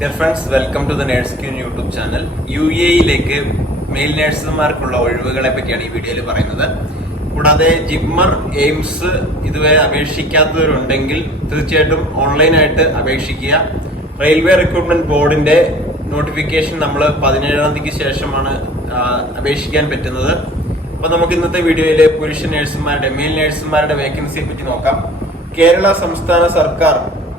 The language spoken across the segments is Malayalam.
Dear friends welcome to the nurse queen YouTube channel U എയിലേക്ക് മെയിൽ നേഴ്സുമാർക്കുള്ള ഒഴിവുകളെ പറ്റിയാണ് ഈ വീഡിയോയിൽ പറയുന്നത്. കൂടാതെ ജിമ്മർ എയിംസ് ഇതുവരെ അപേക്ഷിക്കാത്തവരുണ്ടെങ്കിൽ തീർച്ചയായിട്ടും ഓൺലൈനായിട്ട് അപേക്ഷിക്കുക. റെയിൽവേ റിക്രൂട്ട്മെന്റ് ബോർഡിന്റെ നോട്ടിഫിക്കേഷൻ നമ്മൾ പതിനേഴാം തീയതിക്ക് ശേഷമാണ് അപേക്ഷിക്കാൻ പറ്റുന്നത്. അപ്പൊ നമുക്ക് ഇന്നത്തെ വീഡിയോയിൽ പുരുഷ നഴ്സുമാരുടെ മെയിൽ നഴ്സുമാരുടെ വേക്കൻസിയെ പറ്റി നോക്കാം. കേരള സംസ്ഥാന സർക്കാർ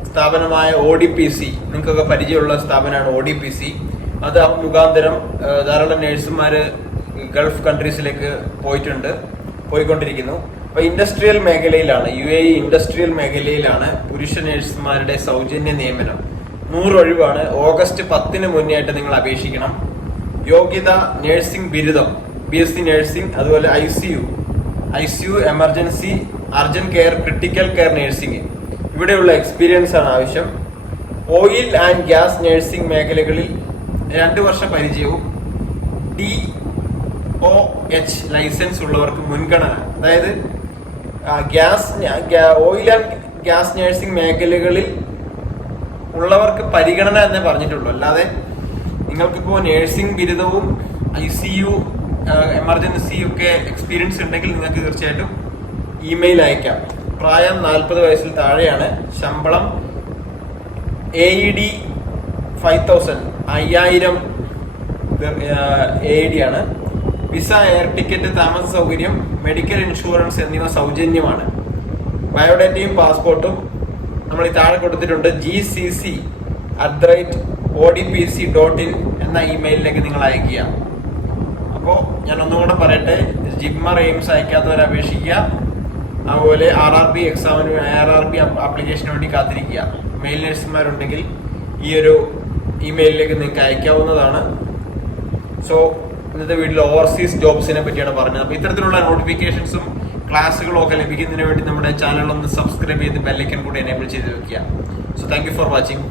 സ്ഥാപനമായ ഒ ഡി പി സി നിങ്ങൾക്കൊക്കെ പരിചയമുള്ള സ്ഥാപനമാണ് ഒ ഡി പി സി അത് മുഖാന്തരം ധാരാളം നേഴ്സുമാർ ഗൾഫ് കൺട്രീസിലേക്ക് പോയിട്ടുണ്ട് പോയിക്കൊണ്ടിരിക്കുന്നു. അപ്പൊ ഇൻഡസ്ട്രിയൽ മേഖലയിലാണ് യു എ ഇ ഇൻഡസ്ട്രിയൽ മേഖലയിലാണ് പുരുഷ നഴ്സുമാരുടെ സൗജന്യ നിയമനം. നൂറ് ഒഴിവാണ് ഓഗസ്റ്റ് പത്തിന് മുന്നേ ആയിട്ട് നിങ്ങൾ അപേക്ഷിക്കണം. യോഗ്യത നഴ്സിംഗ് ബിരുദം ബി എസ് സി നഴ്സിംഗ് അതുപോലെ I C U. I C U emergency urgent care critical care nursing. ഇവിടെയുള്ള എക്സ്പീരിയൻസ് ആണ് ആവശ്യം. ഓയിൽ ആൻഡ് ഗ്യാസ് നഴ്സിംഗ് മേഖലകളിൽ രണ്ട് വർഷ പരിചയവും ഡി ഒ എച്ച് ലൈസൻസ് ഉള്ളവർക്ക് മുൻഗണന. അതായത് gas oil and gas nursing മേഖലകളിൽ ഉള്ളവർക്ക് പരിഗണന എന്നേ പറഞ്ഞിട്ടുള്ളൂ. അല്ലാതെ നിങ്ങൾക്കിപ്പോൾ നഴ്സിംഗ് ബിരുദവും ഐ സി യു എമർജൻസി ഒക്കെ എക്സ്പീരിയൻസ് ഉണ്ടെങ്കിൽ നിങ്ങൾക്ക് തീർച്ചയായിട്ടും ഇമെയിൽ അയക്കാം. പ്രായം നാൽപ്പത് വയസ്സിൽ താഴെയാണ്. ശമ്പളം A E D five thousand അയ്യായിരം എ ഇ ഡി ആണ്. വിസ എയർ ടിക്കറ്റ് താമസ സൗകര്യം മെഡിക്കൽ ഇൻഷുറൻസ് എന്നിവ സൗജന്യമാണ്. ബയോഡേറ്റയും പാസ്പോർട്ടും നമ്മൾ ഈ താഴെ കൊടുത്തിട്ടുണ്ട്. G C C at the rate O D P C dot in എന്ന ഇമെയിലിലേക്ക് നിങ്ങൾ അയക്കുക അപ്പോൾ ഞാൻ ഒന്നുകൂടെ പറയട്ടെ. ജിമ്മർ എയിംസ് അയക്കാത്തവരെ അപേക്ഷിക്കുക. അതുപോലെ ആർ ആർ ബി എക്സാമിന് ആർ ആർ ബി ആപ്ലിക്കേഷന് വേണ്ടി കാത്തിരിക്കുക. മെയിൽ നഴ്സുമാരുണ്ടെങ്കിൽ ഈ ഒരു ഇമെയിലിലേക്ക് നിങ്ങൾക്ക് അയക്കാവുന്നതാണ്. സോ ഇന്നത്തെ വീട്ടിൽ ഓവർസീസ് ജോബ്സിനെ പറ്റിയാണ് പറഞ്ഞത്. അപ്പോൾ ഇത്തരത്തിലുള്ള നോട്ടിഫിക്കേഷൻസും ക്ലാസ്സുകളും ഒക്കെ ലഭിക്കുന്നതിന് വേണ്ടി നമ്മുടെ ചാനൽ ഒന്ന് സബ്സ്ക്രൈബ് ചെയ്ത് ബെല്ലൈക്കൻ കൂടി എനേബിൾ ചെയ്ത് വെക്കുക. So thank for watching